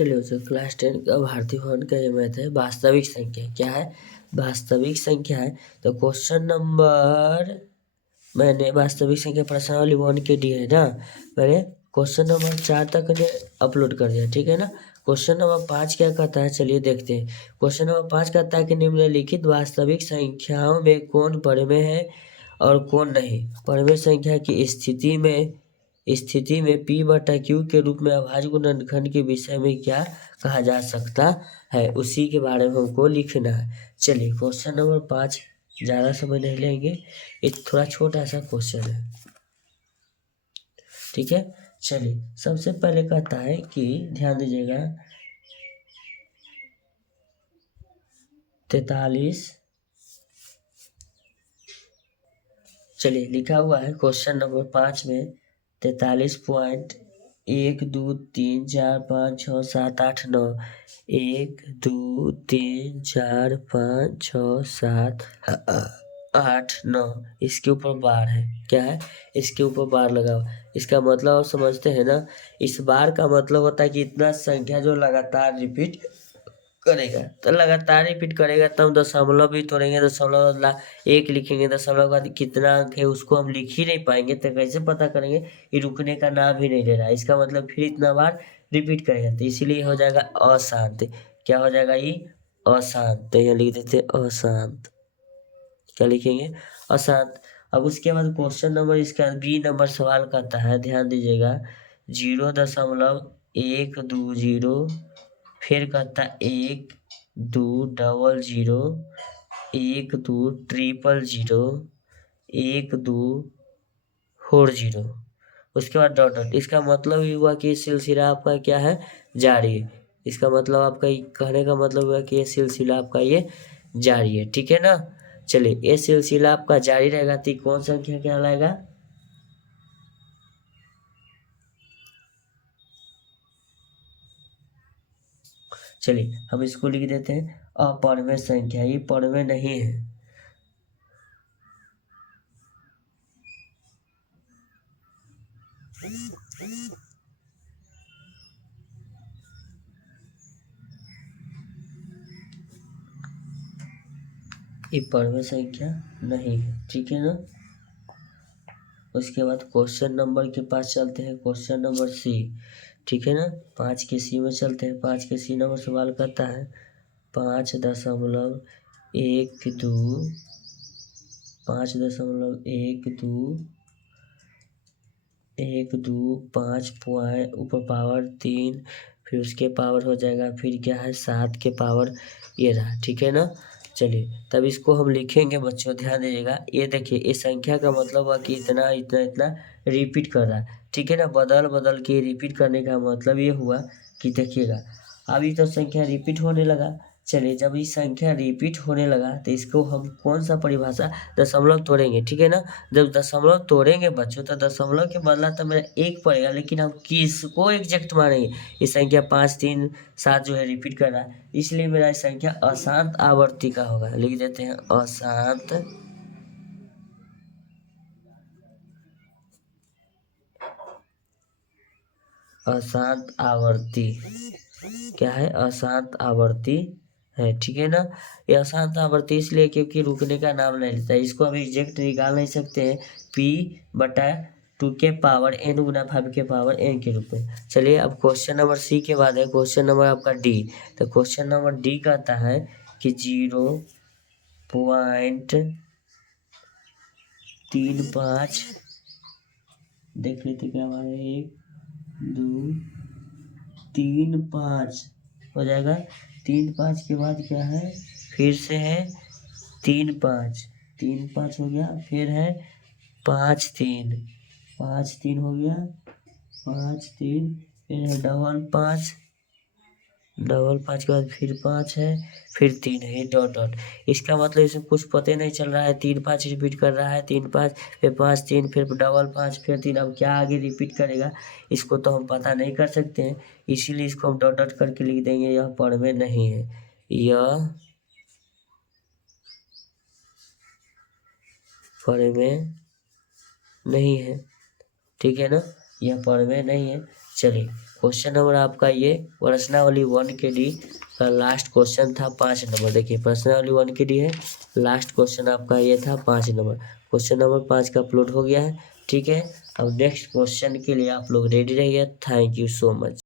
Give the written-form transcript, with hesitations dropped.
चलिए बच्चों, क्लास 10 का भारतीय भवन का ये मैथ है वास्तविक संख्या। क्या है? वास्तविक संख्या है। तो क्वेश्चन नंबर मैंने वास्तविक संख्या प्रश्नावली 1 के दिए है ना, मैंने क्वेश्चन नंबर 4 तक ने अपलोड कर दिया, ठीक है ना। क्वेश्चन नंबर 5 क्या कहता है, चलिए देखते हैं। क्वेश्चन नंबर 5 कहता है कि निम्नलिखित वास्तविक संख्याओं में कौन परमेय है और कौन नहीं। परमेय संख्या की स्थिति में P बटा Q के रूप में अभाज्य गुणनखंड के विषय में क्या कहा जा सकता है, उसी के बारे में हमको लिखना है। चलिए क्वेश्चन नंबर 5 ज़्यादा समय नहीं लेंगे, एक थोड़ा छोटा सा क्वेश्चन है, ठीक है। चलिए सबसे पहले कहता है कि ध्यान दीजिएगा 43। चलिए लिखा हुआ है क्वेश्चन नंबर 5 में 43.1 2 3 4 5 6 7 8 9 1 2 3 4 5 6 7 8 9 इसके ऊपर बार है। क्या है? इसके ऊपर बार लगा हुआ। इसका मतलब आप समझते हैं ना, इस बार का मतलब होता है कि इतना संख्या जो लगातार रिपीट करेगा, तो लगातार रिपीट करेगा तब दशमलव भी तोड़ेंगे, दशमलव 1 लिखेंगे, दशमलव का कितना अंक है उसको हम लिख ही नहीं पाएंगे, तो कैसे पता करेंगे। ये रुकने का नाम ही नहीं ले रहा है, इसका मतलब फिर इतना बार रिपीट करेगा, तो इसीलिए हो जाएगा अशांत। क्या हो जाएगा? ये अशांत। तो यहाँ लिख देते अशांत। क्या लिखेंगे? अशांत। अब उसके बाद क्वेश्चन नंबर इसका बी नंबर सवाल करता है, ध्यान दीजिएगा 0.120, फिर कहता 1 2 0 1 2 0 1 2 0, उसके बाद डॉट डॉट। इसका मतलब ये हुआ कि ये सिलसिला आपका क्या है? जारी है। इसका मतलब आपका कहने का मतलब हुआ कि ये सिलसिला आपका ये जारी है, ठीक है ना। चलिए ये सिलसिला आपका जारी रहेगा तो कौन संख्या क्या लाएगा? चलिए हम इसको लिख देते हैं अपरमेय संख्या। ये परमेय नहीं है। ये परमेय संख्या नहीं है, ठीक है ना। उसके बाद क्वेश्चन नंबर के पास चलते हैं, क्वेश्चन नंबर सी, ठीक है ना। 5 के सी में चलते हैं। 5 के सी नंबर सवाल करता है 5.12 5 पॉइंट ऊपर पावर 3, फिर उसके पावर हो जाएगा, फिर क्या है 7 के पावर ये रहा, ठीक है ना। चलिए तब इसको हम लिखेंगे बच्चों, ध्यान दीजिएगा। ये देखिए इस संख्या का मतलब हुआ कि इतना इतना इतना रिपीट कर रहा है, ठीक है ना। बदल बदल के रिपीट करने का मतलब ये हुआ कि देखिएगा अभी तो संख्या रिपीट होने लगा। चलिए जब ये संख्या रिपीट होने लगा तो इसको हम कौन सा परिभाषा, दशमलव तोड़ेंगे, ठीक है ना। जब दशमलव तोड़ेंगे बच्चों तो दशमलव के बदला तो मेरा 1 पड़ेगा, लेकिन हम किसको एग्जैक्ट मानेंगे? ये संख्या 5 3 7 जो है रिपीट कर रहा है, इसलिए मेरा ये संख्या अशांत आवर्ती का होगा। लिख देते हैं अशांत आवर्ती। क्या है? अशांत आवर्ती है, ठीक है ना। ये अशांत आवर्ती इसलिए क्योंकि रुकने का नाम नहीं लेता है। इसको हम एग्जैक्ट निकाल नहीं सकते हैं P/2 के पावर n गुना 5 के पावर n के रूप में। चलिए अब क्वेश्चन नंबर सी के बाद है क्वेश्चन नंबर आपका डी। तो क्वेश्चन नंबर डी कहता है कि 0.35, देख लेते क्या हमारे 1 2 3 5 हो जाएगा। 3 5 के बाद क्या है? फिर से है 3 5 हो गया, फिर है 5 3 हो गया, 5 3, फिर है डबल 5 के बाद फिर 5 है, फिर 3 है, डॉट डॉट। इसका मतलब इसमें कुछ पता नहीं चल रहा है। 3 5 रिपीट कर रहा है, 3 5 फिर 5 3 फिर डबल 5 फिर 3। अब क्या आगे रिपीट करेगा इसको तो हम पता नहीं कर सकते हैं, इसीलिए इसको हम डॉट डॉट करके लिख देंगे। यह परमेय नहीं है, यह परमेय नहीं है, ठीक है ना। यह परमेय नहीं है। चलिए क्वेश्चन नंबर आपका ये प्रश्नावली 1 के डी का लास्ट क्वेश्चन था 5 नंबर। देखिए प्रश्नावली 1 के डी है, लास्ट क्वेश्चन आपका ये था 5 नंबर। क्वेश्चन नंबर 5 का अपलोड हो गया है, ठीक है। अब नेक्स्ट क्वेश्चन के लिए आप लोग रेडी रहिए। Thank you so much.